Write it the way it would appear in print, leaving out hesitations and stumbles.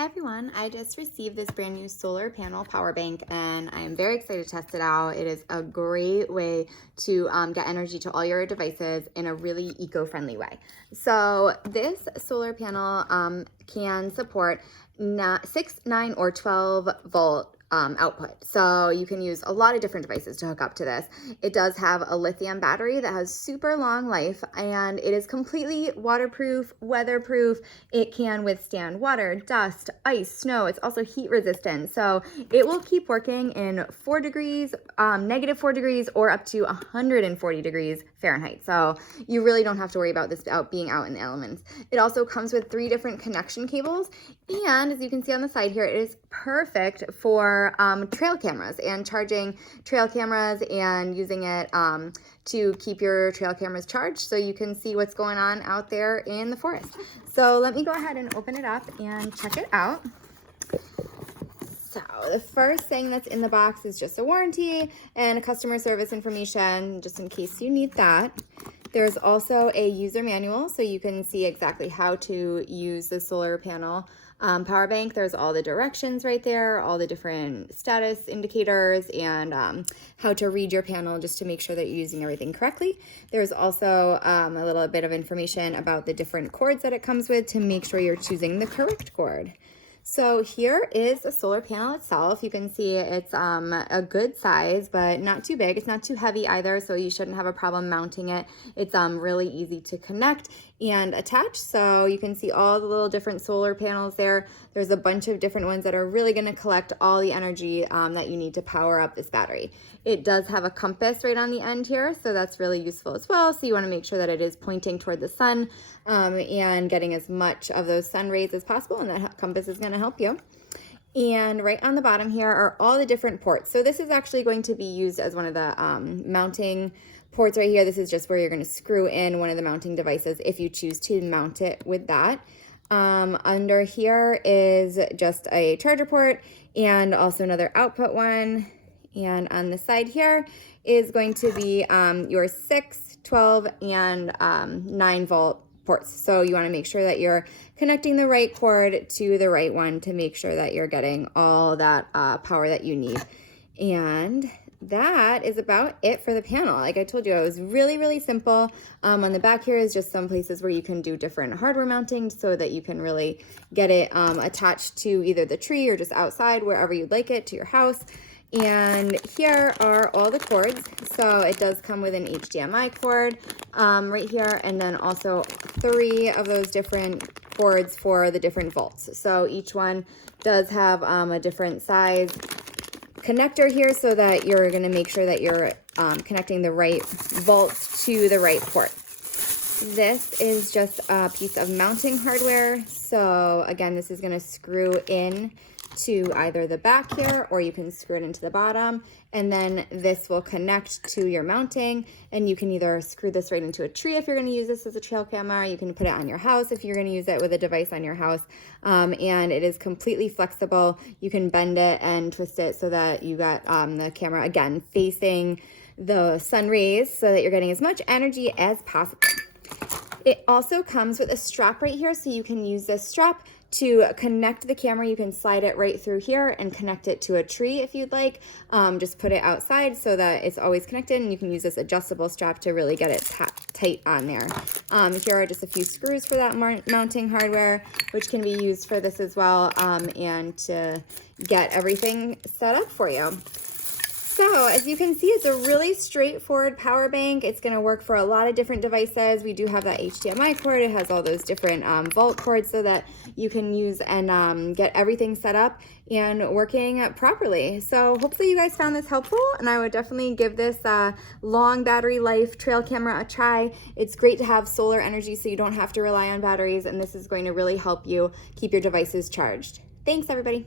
Hi everyone, I just received this brand new solar panel power bank and I am very excited to test it out. It is a great way to get energy to all your devices in a really eco-friendly way. So this solar panel can support 6, 9, or 12 volt output. So you can use a lot of different devices to hook up to this. It does have a lithium battery that has super long life and it is completely waterproof, weatherproof. It can withstand water, dust, ice, snow. It's also heat resistant. So it will keep working in 4 degrees, negative 4 degrees, or up to 140 degrees Fahrenheit. So you really don't have to worry about this being out in the elements. It also comes with 3 different connection cables. And as you can see on the side here, it is perfect for trail cameras and charging trail cameras and using it to keep your trail cameras charged so you can see what's going on out there in the forest. So let me go ahead and open it up and check it out. So the first thing that's in the box is just a warranty and a customer service information, just in case you need that. There's also a user manual so you can see exactly how to use the solar panel power bank. There's all the directions right there, all the different status indicators, and how to read your panel just to make sure that you're using everything correctly. There's also a little bit of information about the different cords that it comes with to make sure you're choosing the correct cord. So here is the solar panel itself. You can see it's a good size, but not too big. It's not too heavy either, so you shouldn't have a problem mounting it. It's really easy to connect and attach. So you can see all the little different solar panels there. There's a bunch of different ones that are really going to collect all the energy that you need to power up this battery. It does have a compass right on the end here, so that's really useful as well. So you want to make sure that it is pointing toward the sun and getting as much of those sun rays as possible, and that compass is going to help you. And right on the bottom here are all the different ports. So this is actually going to be used as one of the mounting ports right here. This is just where you're going to screw in one of the mounting devices if you choose to mount it with that. Under here is just a charger port and also another output one. And on the side here is going to be your 6, 12, and 9 volt ports. So you want to make sure that you're connecting the right cord to the right one to make sure that you're getting all that power that you need. And that is about it for the panel. Like I told you, it was really, really simple. On the back here is just some places where you can do different hardware mounting so that you can really get it attached to either the tree or just outside, wherever you'd like it, to your house. And here are all the cords. So it does come with an HDMI cord right here, and then also 3 of those different cords for the different volts. So each one does have a different size connector here so that you're going to make sure that you're connecting the right volts to the right port. This is just a piece of mounting hardware. So again, this is going to screw in to either the back here, or you can screw it into the bottom, and then this will connect to your mounting, and you can either screw this right into a tree if you're going to use this as a trail camera. You can put it on your house if you're going to use it with a device on your house, and it is completely flexible. You can bend it and twist it so that you got the camera again facing the sun rays so that you're getting as much energy as possible. It also comes with a strap right here, so you can use this strap to connect the camera. You can slide it right through here and connect it to a tree if you'd like. Just put it outside so that it's always connected, and you can use this adjustable strap to really get it tight on there. Here are just a few screws for that mounting hardware, which can be used for this as well, and to get everything set up for you. So as you can see, it's a really straightforward power bank. It's going to work for a lot of different devices. We do have that HDMI cord. It has all those different volt cords so that you can use and get everything set up and working properly. So hopefully you guys found this helpful, and I would definitely give this long battery life trail camera a try. It's great to have solar energy so you don't have to rely on batteries, and this is going to really help you keep your devices charged. Thanks, everybody.